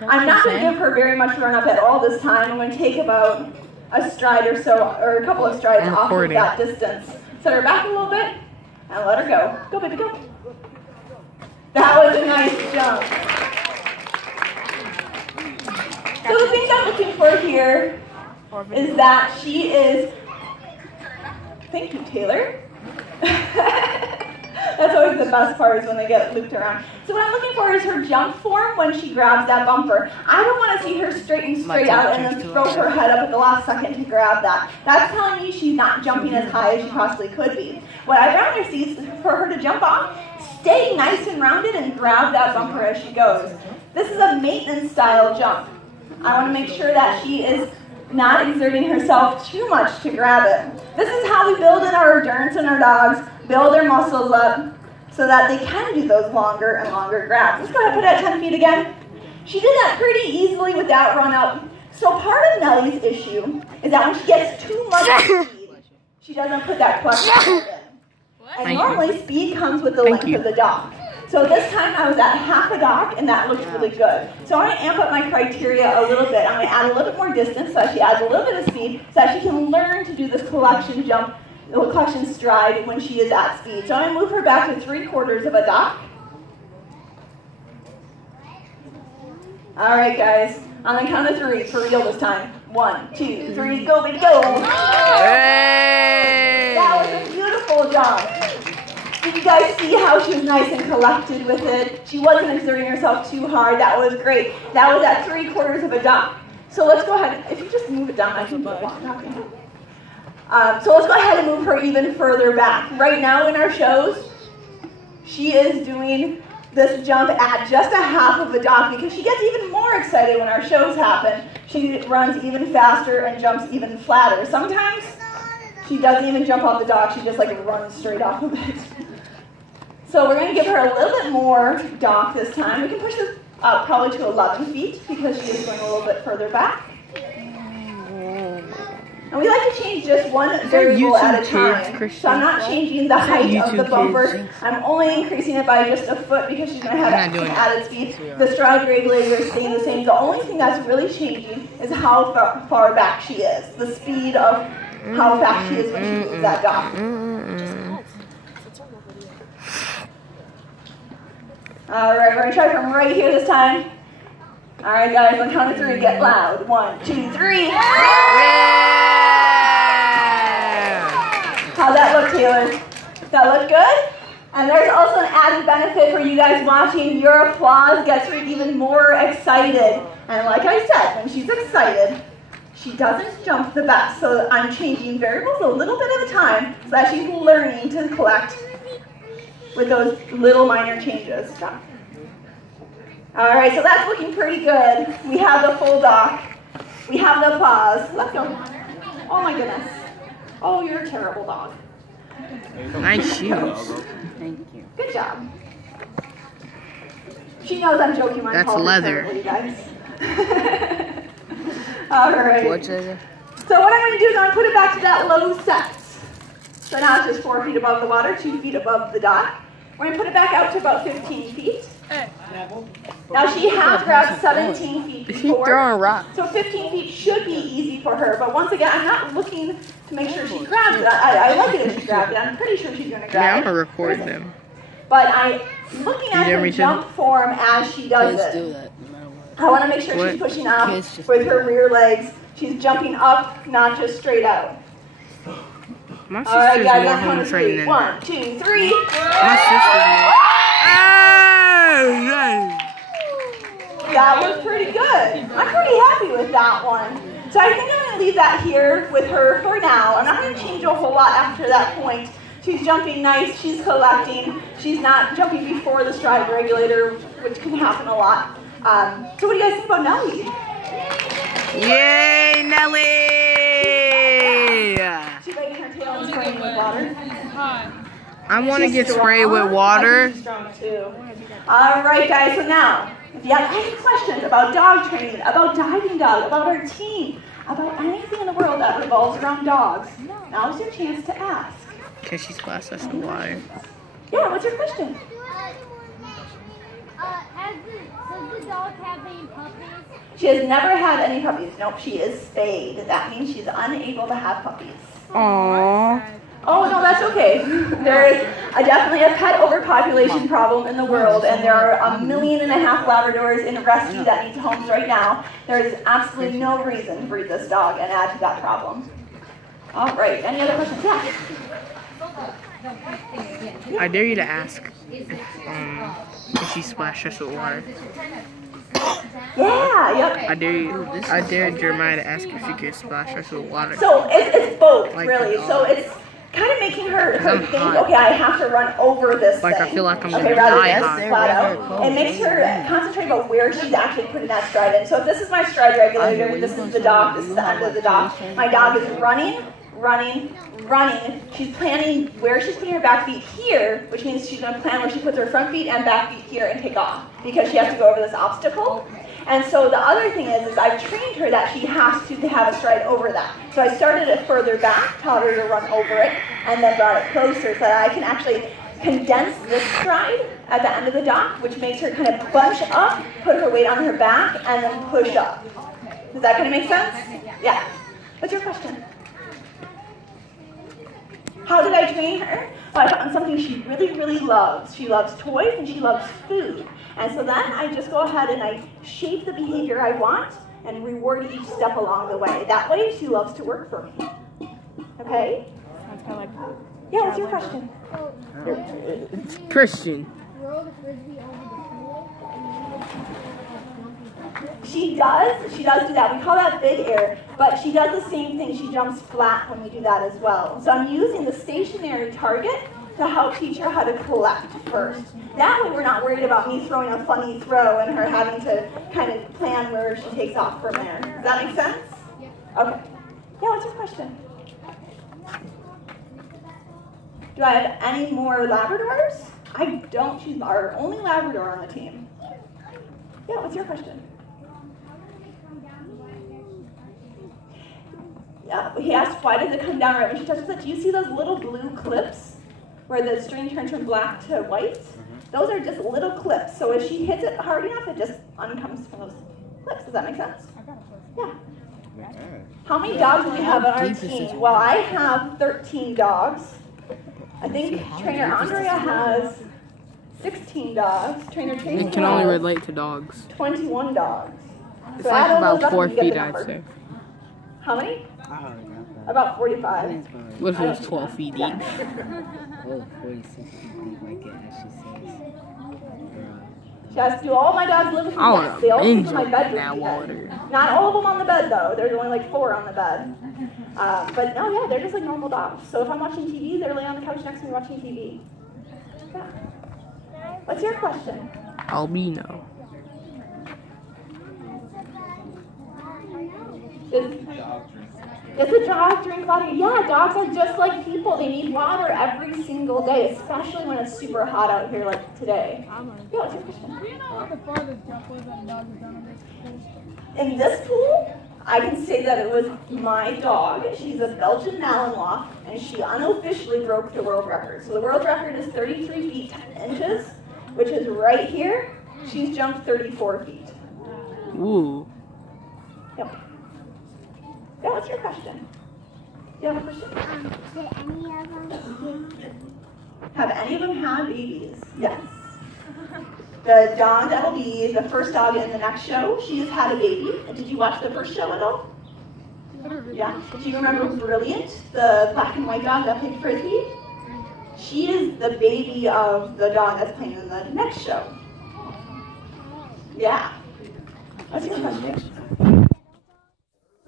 I'm not going to give her very much run up at all this time. I'm going to take about a stride or so, or a couple of strides off of that distance. Set her back a little bit and let her go. Go, baby, go. That was a nice jump. So the things I'm looking for here is that she is, thank you, Taylor. That's always the best part, is when they get looped around. So what I'm looking for is her jump form when she grabs that bumper. I don't want to see her straighten straight out and then throw her head up at the last second to grab that. That's telling me she's not jumping as high as she possibly could be. What I'd rather see is for her to jump off, stay nice and rounded, and grab that bumper as she goes. This is a maintenance style jump. I want to make sure that she is not exerting herself too much to grab it. This is how we build in our endurance in our dogs, build their muscles up so that they can do those longer and longer grabs. Let's go ahead and put it at 10 feet again. She did that pretty easily with that run up. So part of Nellie's issue is that when she gets too much speed, she doesn't put that clutch in. And normally speed comes with the length of the dock. So this time I was at half a dock, and that looked really good. So I want to amp up my criteria a little bit. I'm going to add a little bit more distance so that she adds a little bit of speed so that she can learn to do this collection jump, the collection stride when she is at speed. So I'm going to move her back to 3/4 of a dock. All right, guys. On the count of 3, for real this time. 1, 2, 3, go, baby, go. Hey! That was a beautiful jump. Did you guys see how she was nice and collected with it? She wasn't exerting herself too hard. That was great. That was at 3/4 of a dock. So let's go ahead. If you just move it down, I can walk back. So let's go ahead and move her even further back. Right now in our shows, she is doing this jump at just a half of a dock because she gets even more excited when our shows happen. She runs even faster and jumps even flatter. Sometimes she doesn't even jump off the dock. She just like runs straight off of it. So we're going to give her a little bit more dock this time. We can push this up probably to 11 feet because she is going a little bit further back. And we like to change just one variable at a time. So I'm not changing the height of the bumper. I'm only increasing it by just a foot because she's going to have some added speed. The stride regulator is staying the same. The only thing that's really changing is how far back she is. The speed of how fast she is when she moves that dock. All right, we're going to try from right here this time. All right, guys, on count of 3, get loud. 1, 2, 3. Yeah! How'd that look, Taylor? That look good? And there's also an added benefit for you guys watching. Your applause gets her even more excited. And like I said, when she's excited, she doesn't jump the best. So I'm changing variables a little bit at a time so that she's learning to collect with those little minor changes. All right, so that's looking pretty good. We have the full dock. We have the pause. Let's go. Oh my goodness. Oh, you're a terrible dog. Nice shoes. Thank you. Good job. She knows I'm joking when I call her leather. terrible, you guys. All right. What's it? So what I'm going to do is I'm going to put it back to that low set. So now it's just 4 feet above the water, 2 feet above the dock. We're going to put it back out to about 15 feet. Now she has grabbed 17 feet before. She's throwing rocks. So 15 feet should be easy for her. But once again, I'm not looking to make sure she grabs it. I like it if she grabbed it. I'm pretty sure she's going to grab it. Yeah, I'm going to record them. But I'm looking at her jump form as she does it. Do that, no matter what. I want to make sure she's pushing up with her rear legs. She's jumping up, not just straight out. My sister's more home trained than 1, 2, 3. My sister's That was pretty good. I'm pretty happy with that one. So I think I'm going to leave that here with her for now. I'm not going to change a whole lot after that point. She's jumping nice. She's collecting. She's not jumping before the stride regulator, which can happen a lot. So what do you guys think about Nellie? Yay, Nellie! She's wagging her tail and spraying with water. I want to get sprayed with water. She's strong too. All right, guys. So now, if you have any questions about dog training, about diving dog, about our team, about anything in the world that revolves around dogs, now's your chance to ask. Can she splash us in water? Yeah, what's your question? Does the dog have any puppies? She has never had any puppies. Nope, she is spayed. That means she's unable to have puppies. Aww. Oh, no, that's okay. There is definitely a pet overpopulation problem in the world, and there are 1.5 million Labradors in rescue that need homes right now. There is absolutely no reason to breed this dog and add to that problem. All right, any other questions? Yeah. I dare you to ask if she splashes with water. Yeah, yep. I dare Jeremiah to ask if she could splash us with water. So it's both, Like, really. So it's kind of making her think, hot. okay, I have to run over this Like, thing. I feel like I'm okay, gonna rather die than hot. flat out. It makes her concentrate about where she's actually putting that stride in. So if this is my stride regulator, this is the dock, this is the end of the dock. My dog is running. She's planning where she's putting her back feet here, which means she's going to plan where she puts her front feet and back feet here and take off, because she has to go over this obstacle. And so the other thing is I've trained her that she has to have a stride over that. So I started it further back, taught her to run over it, and then brought it closer so that I can actually condense this stride at the end of the dock, which makes her kind of bunch up, put her weight on her back, and then push up. Does that kind of make sense? Yeah. What's your question? How did I train her? Well, I found something she really, really loves. She loves toys and she loves food. And so then I just go ahead and I shape the behavior I want and reward each step along the way. That way she loves to work for me. Okay? Sounds kind of like. Yeah, what's your question? Christian. She does do that. We call that big air, but she does the same thing. She jumps flat when we do that as well. So I'm using the stationary target to help teach her how to collect first. That way we're not worried about me throwing a funny throw and her having to kind of plan where she takes off from there. Does that make sense? Okay. Yeah, what's your question? Do I have any more Labradors? I don't. She's our only Labrador on the team. Yeah, what's your question? Yeah, he asked, why does it come down right when she touches it? Do you see those little blue clips where the string turns from black to white? Those are just little clips. So if she hits it hard enough, it just uncomes from those clips. Does that make sense? Yeah. How many dogs do we have on our team? Well, I have 13 dogs. I think Trainer Andrea has 16 dogs. Trainer Tracy It can only relate to dogs. 21 dogs. It's So like add all about those up 4 and you get feet, the I'd number. say. How many? About 45. What if it was 12 feet each? Oh, 46 feet deep, like it actually says. She has to do all my dogs live with me. I Yes, want they all to sleep binge in my on bedroom. that together. water. Not all of them on the bed though. There's only like 4 on the bed. But no, yeah, they're just like normal dogs. So if I'm watching TV, they're laying on the couch next to me watching TV. Yeah. What's your question? Albino. Does a dog drink water? Yeah, dogs are just like people. They need water every single day, especially when it's super hot out here like today. Yeah, what's your question? Do you know what the farthest jump was that a dog has done on this pool? In this pool, I can say that it was my dog. She's a Belgian Malinois, and she unofficially broke the world record. So the world record is 33 feet 10 inches, which is right here. She's jumped 34 feet. Ooh. Yep. Yeah, what's your question? Do you have a question? Have any of them had babies? Yes. The Dawn that'll be the first dog in the next show, she's had a baby. Did you watch the first show at all? Yeah. Do you remember Brilliant, the black and white dog that played Frisbee? She is the baby of the dog that's playing in the next show. Yeah. What's your question?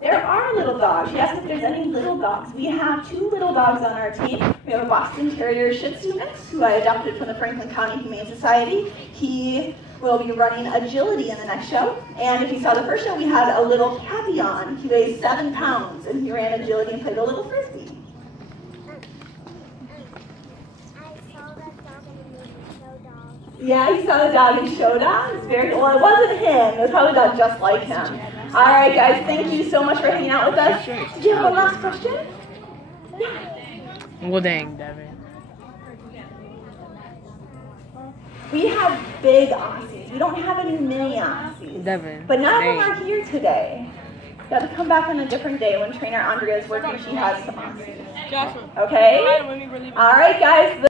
There are little dogs. She asked if there's any little dogs. We have 2 little dogs on our team. We have a Boston Terrier Shih Tzu mix, who I adopted from the Franklin County Humane Society. He will be running agility in the next show. And if you saw the first show, we had a little Papillon. He weighs 7 pounds, and he ran agility and played a little Frisbee. Yeah, you saw the dog in Showdown. It's very well. It wasn't him. It was probably a dog just like him. All right, guys. Thank you so much for hanging out with us. Did you have one last question? Yeah. Well, dang, Devin. We have big Aussies. We don't have any mini Aussies. Devin. But none of them are here today. Got to come back on a different day when trainer Andrea is working. She has some Aussies. Joshua. Okay? When we were leaving. All right, guys.